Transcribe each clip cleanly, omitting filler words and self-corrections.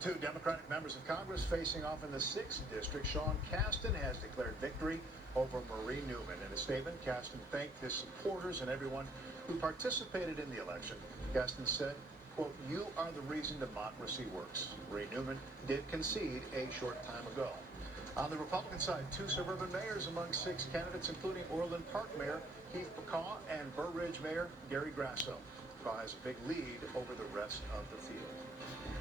Two Democratic members of Congress facing off in the 6th District. Sean Casten has declared victory over Marie Newman. In a statement, Casten thanked his supporters and everyone who participated in the election. Casten said, quote, "You are the reason democracy works." Marie Newman did concede a short time ago. On the Republican side, two suburban mayors among 6 candidates, including Orland Park Mayor Keith Pacaw and Burr Ridge Mayor Gary Grasso. Pacaw has a big lead over the rest of the field.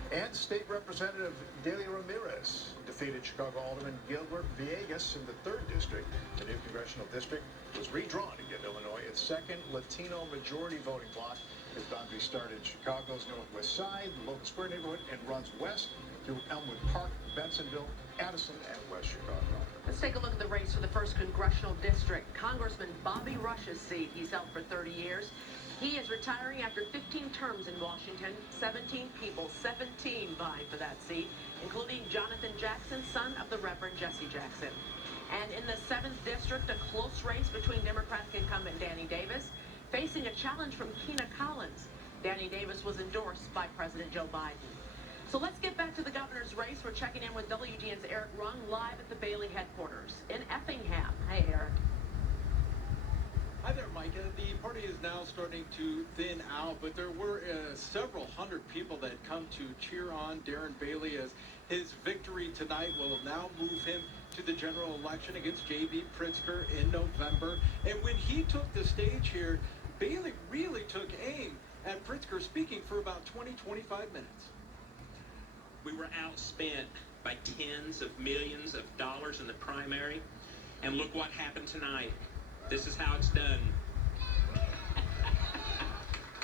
And State Representative Delia Ramirez defeated Chicago Alderman Gilbert Villegas in the 3rd District. The new congressional district was redrawn to give Illinois its second Latino majority voting bloc. Its boundaries start in Chicago's northwest side, the Logan Square neighborhood, and runs west through Elmwood Park, Bensonville, Addison, and West Chicago. Let's take a look at the race for the 1st Congressional District. Congressman Bobby Rush's seat. He's held for 30 years. He is retiring after 15 terms in Washington. 17 people, 17 vying for that seat, including Jonathan Jackson, son of the Reverend Jesse Jackson. And in the 7th District, a close race between Democratic incumbent Danny Davis facing a challenge from Keena Collins. Danny Davis was endorsed by President Joe Biden. So let's get back to the governor's race. We're checking in with WGN's Eric Rung live at the Bailey headquarters in Effingham. Hey, Eric. Hi there, Micah. The party is now starting to thin out, but there were several hundred people that had come to cheer on Darren Bailey as his victory tonight will now move him to the general election against J.B. Pritzker in November. And when he took the stage here, Bailey really took aim at Pritzker, speaking for about 20-25 minutes. We were outspent by tens of millions of dollars in the primary, and look what happened tonight. This is how it's done.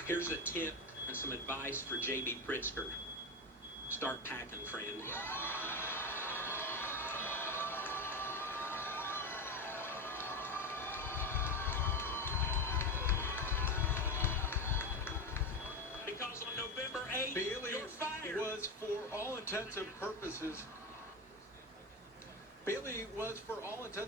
Here's a tip and some advice for J.B. Pritzker. Start packing, friend. Because on November 8th, Bailey you're fired. was, for all intents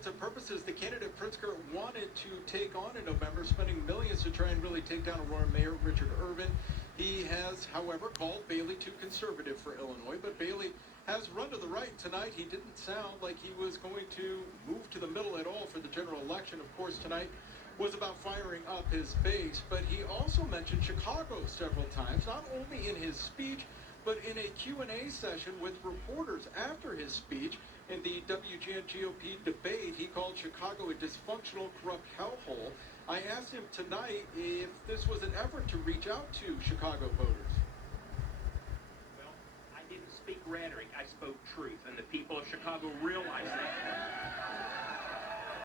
and purposes, the candidate Pritzker wanted to take on in November, spending millions to try and really take down Aurora Mayor Richard Irvin. He has, however, called Bailey too conservative for Illinois, but Bailey has run to the right tonight. He didn't sound like he was going to move to the middle at all for the general election. Of course, tonight was about firing up his base, but he also mentioned Chicago several times, not only in his speech, but in a Q&A session with reporters after his speech. In the WGN GOP debate, he called Chicago a dysfunctional, corrupt hellhole. I asked him tonight if this was an effort to reach out to Chicago voters. Well, I didn't speak rhetoric, I spoke truth, and the people of Chicago realize that.